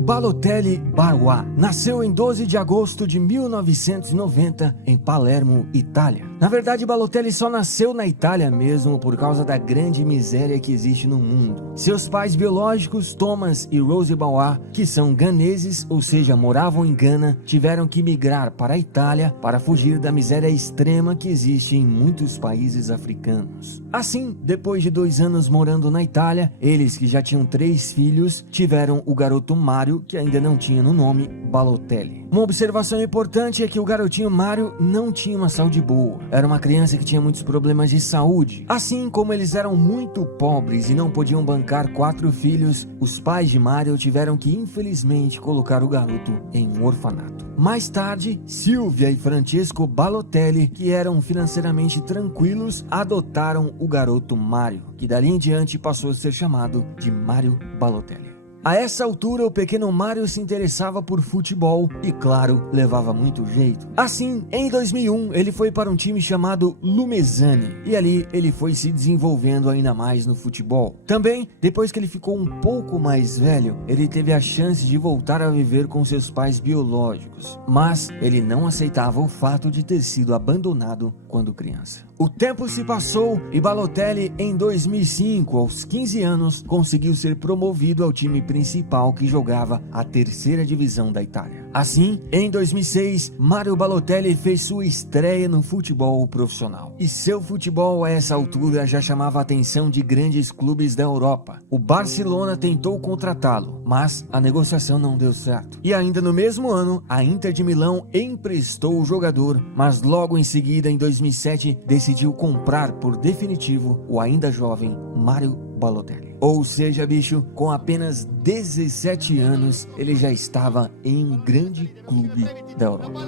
Balotelli Barua nasceu em 12 de agosto de 1990 em Palermo, Itália. Na verdade, Balotelli só nasceu na Itália mesmo por causa da grande miséria que existe no mundo. Seus pais biológicos, Thomas e Rose Barua, que são ganeses, ou seja, moravam em Gana, tiveram que migrar para a Itália para fugir da miséria extrema que existe em muitos países africanos. Assim, depois de 2 anos morando na Itália, eles que já tinham 3 filhos, tiveram o garoto Mário, que ainda não tinha no nome Balotelli. Uma observação importante é que o garotinho Mário não tinha uma saúde boa. Era uma criança que tinha muitos problemas de saúde. Assim como eles eram muito pobres e não podiam bancar 4 filhos, os pais de Mário tiveram que infelizmente colocar o garoto em um orfanato. Mais tarde, Silvia e Francesco Balotelli, que eram financeiramente tranquilos, adotaram o garoto Mário, que dali em diante passou a ser chamado de Mário Balotelli. A essa altura, o pequeno Mário se interessava por futebol e, claro, levava muito jeito. Assim, em 2001, ele foi para um time chamado Lumezzane e ali ele foi se desenvolvendo ainda mais no futebol. Também, depois que ele ficou um pouco mais velho, ele teve a chance de voltar a viver com seus pais biológicos, mas ele não aceitava o fato de ter sido abandonado quando criança. O tempo se passou e Balotelli, em 2005, aos 15 anos, conseguiu ser promovido ao time principal que jogava a 3ª divisão da Itália. Assim, em 2006, Mário Balotelli fez sua estreia no futebol profissional. E seu futebol a essa altura já chamava a atenção de grandes clubes da Europa. O Barcelona tentou contratá-lo, mas a negociação não deu certo. E ainda no mesmo ano, a Inter de Milão emprestou o jogador, mas logo em seguida, em 2007, decidiu comprar por definitivo o ainda jovem Mário Balotelli. Ou seja, bicho, com apenas 17 anos, ele já estava em um grande clube da Europa.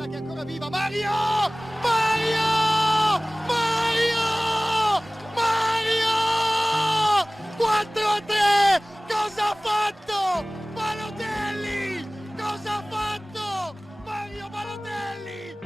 Cosa ha fatto? Balotelli! Cosa ha fatto? Mario Balotelli!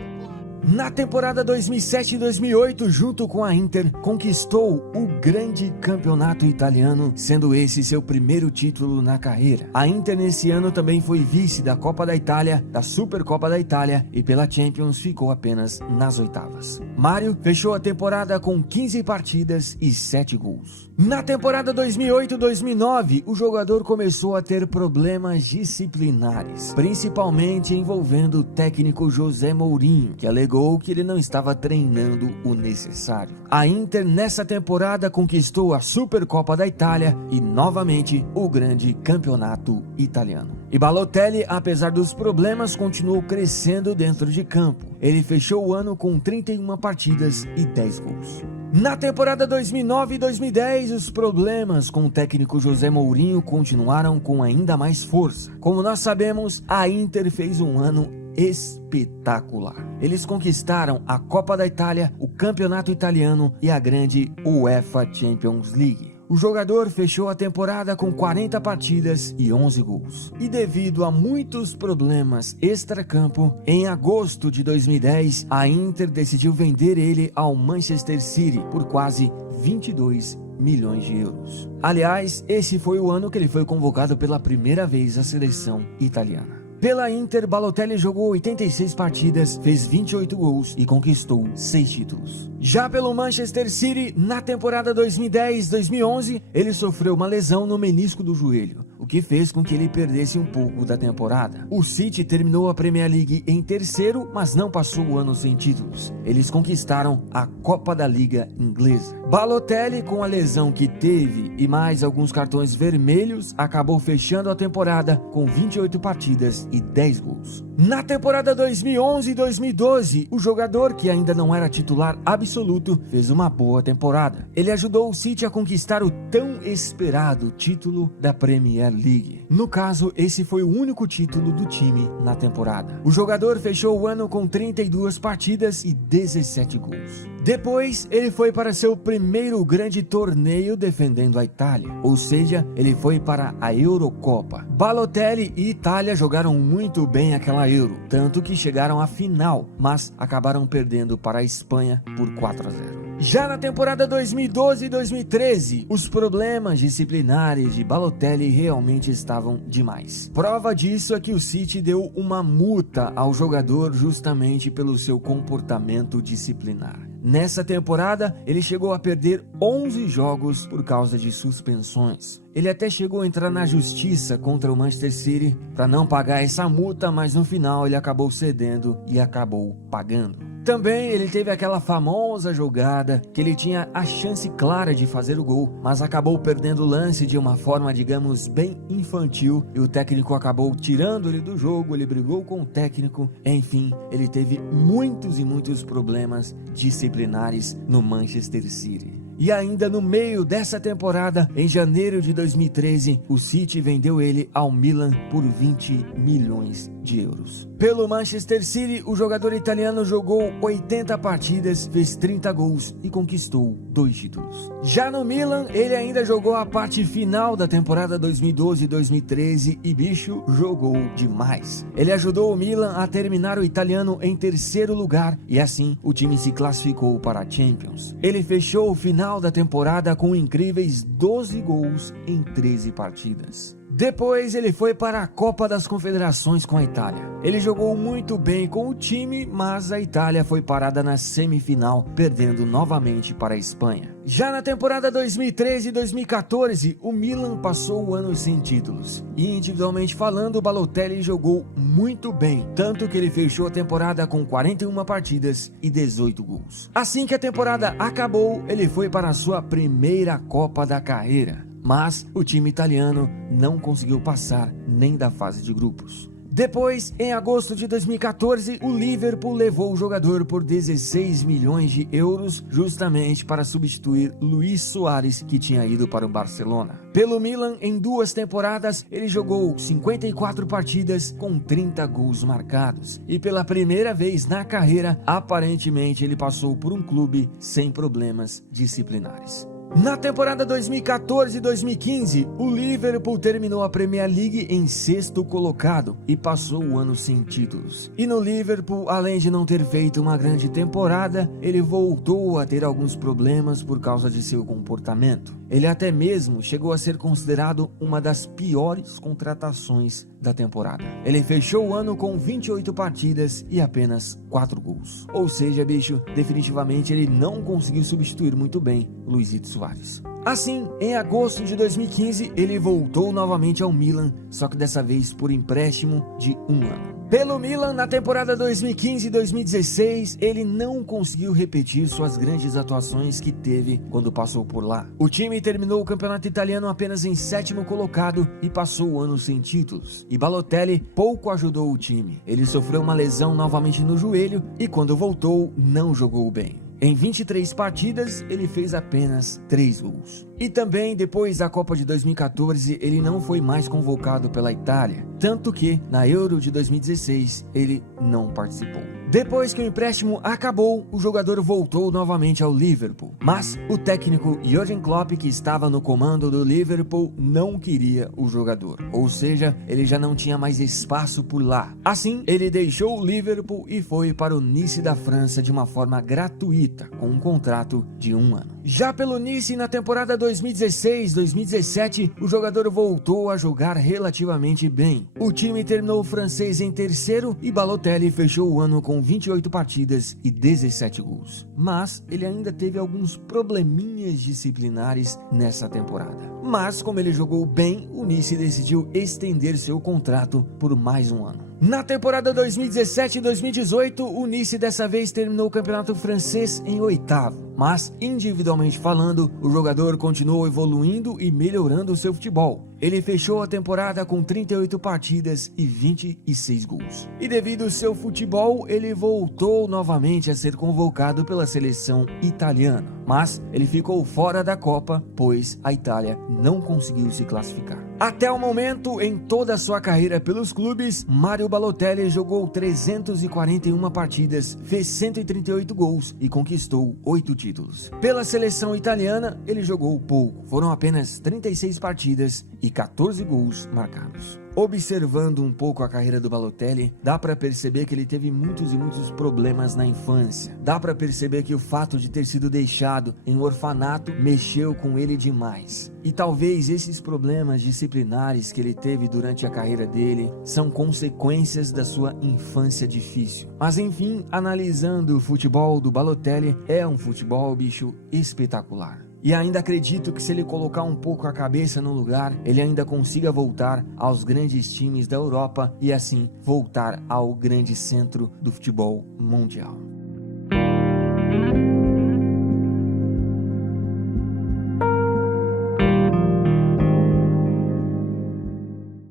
Na temporada 2007 e 2008, junto com a Inter, conquistou o grande campeonato italiano, sendo esse seu primeiro título na carreira. A Inter nesse ano também foi vice da Copa da Itália, da Supercopa da Itália e pela Champions ficou apenas nas oitavas. Mário fechou a temporada com 15 partidas e 7 gols. Na temporada 2008-2009, o jogador começou a ter problemas disciplinares, principalmente envolvendo o técnico José Mourinho, que alegou que ele não estava treinando o necessário. A Inter nessa temporada conquistou a Supercopa da Itália e novamente o grande campeonato italiano. E Balotelli, apesar dos problemas, continuou crescendo dentro de campo. Ele fechou o ano com 31 partidas e 10 gols. Na temporada 2009 e 2010, os problemas com o técnico José Mourinho continuaram com ainda mais força. Como nós sabemos, a Inter fez um ano espetacular. Eles conquistaram a Copa da Itália, o Campeonato Italiano e a grande UEFA Champions League. O jogador fechou a temporada com 40 partidas e 11 gols. E devido a muitos problemas extracampo, em agosto de 2010, a Inter decidiu vender ele ao Manchester City por quase 22 milhões de euros. Aliás, esse foi o ano que ele foi convocado pela primeira vez à seleção italiana. Pela Inter, Balotelli jogou 86 partidas, fez 28 gols e conquistou 6 títulos. Já pelo Manchester City, na temporada 2010-2011, ele sofreu uma lesão no menisco do joelho, o que fez com que ele perdesse um pouco da temporada. O City terminou a Premier League em terceiro, mas não passou o ano sem títulos. Eles conquistaram a Copa da Liga Inglesa. Balotelli, com a lesão que teve e mais alguns cartões vermelhos, acabou fechando a temporada com 28 partidas e 10 gols. Na temporada 2011 e 2012, o jogador, que ainda não era titular absoluto, fez uma boa temporada. Ele ajudou o City a conquistar o tão esperado título da Premier League. No caso, esse foi o único título do time na temporada. O jogador fechou o ano com 32 partidas e 17 gols. Depois, ele foi para seu primeiro grande torneio defendendo a Itália, ou seja, ele foi para a Eurocopa. Balotelli e Itália jogaram muito bem aquela Euro, tanto que chegaram à final, mas acabaram perdendo para a Espanha por 4-0. Já na temporada 2012 e 2013, os problemas disciplinares de Balotelli realmente estavam demais. Prova disso é que o City deu uma multa ao jogador justamente pelo seu comportamento disciplinar. Nessa temporada, ele chegou a perder 11 jogos por causa de suspensões. Ele até chegou a entrar na justiça contra o Manchester City para não pagar essa multa, mas no final ele acabou cedendo e acabou pagando. Também ele teve aquela famosa jogada que ele tinha a chance clara de fazer o gol, mas acabou perdendo o lance de uma forma, digamos, bem infantil, e o técnico acabou tirando ele do jogo, ele brigou com o técnico, enfim, ele teve muitos e muitos problemas disciplinares no Manchester City. E ainda no meio dessa temporada, em janeiro de 2013, o City vendeu ele ao Milan por 20 milhões de euros. Pelo Manchester City, o jogador italiano jogou 80 partidas, fez 30 gols e conquistou 2 títulos. Já no Milan, ele ainda jogou a parte final da temporada 2012-2013 e bicho, jogou demais. Ele ajudou o Milan a terminar o italiano em terceiro lugar e assim o time se classificou para a Champions. Ele fechou o final da temporada com incríveis 12 gols em 13 partidas. Depois ele foi para a Copa das Confederações com a Itália. Ele jogou muito bem com o time, mas a Itália foi parada na semifinal, perdendo novamente para a Espanha. Já na temporada 2013 e 2014, o Milan passou o ano sem títulos. E individualmente falando, o Balotelli jogou muito bem, tanto que ele fechou a temporada com 41 partidas e 18 gols. Assim que a temporada acabou, ele foi para a sua primeira Copa da carreira. Mas o time italiano não conseguiu passar nem da fase de grupos. Depois, em agosto de 2014, o Liverpool levou o jogador por 16 milhões de euros justamente para substituir Luis Soares, que tinha ido para o Barcelona. Pelo Milan, em 2 temporadas, ele jogou 54 partidas com 30 gols marcados. E pela primeira vez na carreira, aparentemente ele passou por um clube sem problemas disciplinares. Na temporada 2014 e 2015, o Liverpool terminou a Premier League em 6º colocado e passou o ano sem títulos. E no Liverpool, além de não ter feito uma grande temporada, ele voltou a ter alguns problemas por causa de seu comportamento. Ele até mesmo chegou a ser considerado uma das piores contratações da temporada. Ele fechou o ano com 28 partidas e apenas 4 gols. Ou seja, bicho, definitivamente ele não conseguiu substituir muito bem Luizito Soares. Assim, em agosto de 2015, ele voltou novamente ao Milan, só que dessa vez por empréstimo de 1 ano. Pelo Milan, na temporada 2015 e 2016, ele não conseguiu repetir suas grandes atuações que teve quando passou por lá. O time terminou o campeonato italiano apenas em 7º colocado e passou o ano sem títulos. E Balotelli pouco ajudou o time. Ele sofreu uma lesão novamente no joelho e quando voltou, não jogou bem. Em 23 partidas, ele fez apenas 3 gols. E também, depois da Copa de 2014, ele não foi mais convocado pela Itália. Tanto que, na Euro de 2016, ele não participou. Depois que o empréstimo acabou, o jogador voltou novamente ao Liverpool. Mas o técnico Jürgen Klopp, que estava no comando do Liverpool, não queria o jogador. Ou seja, ele já não tinha mais espaço por lá. Assim, ele deixou o Liverpool e foi para o Nice da França de uma forma gratuita, com um contrato de 1 ano. Já pelo Nice, na temporada 2016-2017, o jogador voltou a jogar relativamente bem. O time terminou o francês em terceiro e Balotelli fechou o ano com 28 partidas e 17 gols. Mas ele ainda teve alguns probleminhas disciplinares nessa temporada. Mas como ele jogou bem, o Nice decidiu estender seu contrato por mais 1 ano. Na temporada 2017 e 2018, o Nice dessa vez terminou o campeonato francês em 8º. Mas, individualmente falando, o jogador continuou evoluindo e melhorando seu futebol. Ele fechou a temporada com 38 partidas e 26 gols. E devido ao seu futebol, ele voltou novamente a ser convocado pela seleção italiana. Mas ele ficou fora da Copa, pois a Itália não conseguiu se classificar. Até o momento, em toda a sua carreira pelos clubes, Mario Balotelli jogou 341 partidas, fez 138 gols e conquistou 8 títulos. Pela seleção italiana, ele jogou pouco, foram apenas 36 partidas e 14 gols marcados. Observando um pouco a carreira do Balotelli, dá para perceber que ele teve muitos problemas na infância. Dá para perceber que o fato de ter sido deixado em um orfanato mexeu com ele demais. E talvez esses problemas disciplinares que ele teve durante a carreira dele são consequências da sua infância difícil. Mas enfim, analisando o futebol do Balotelli, é um futebol, bicho, espetacular. E ainda acredito que se ele colocar um pouco a cabeça no lugar, ele ainda consiga voltar aos grandes times da Europa e assim voltar ao grande centro do futebol mundial.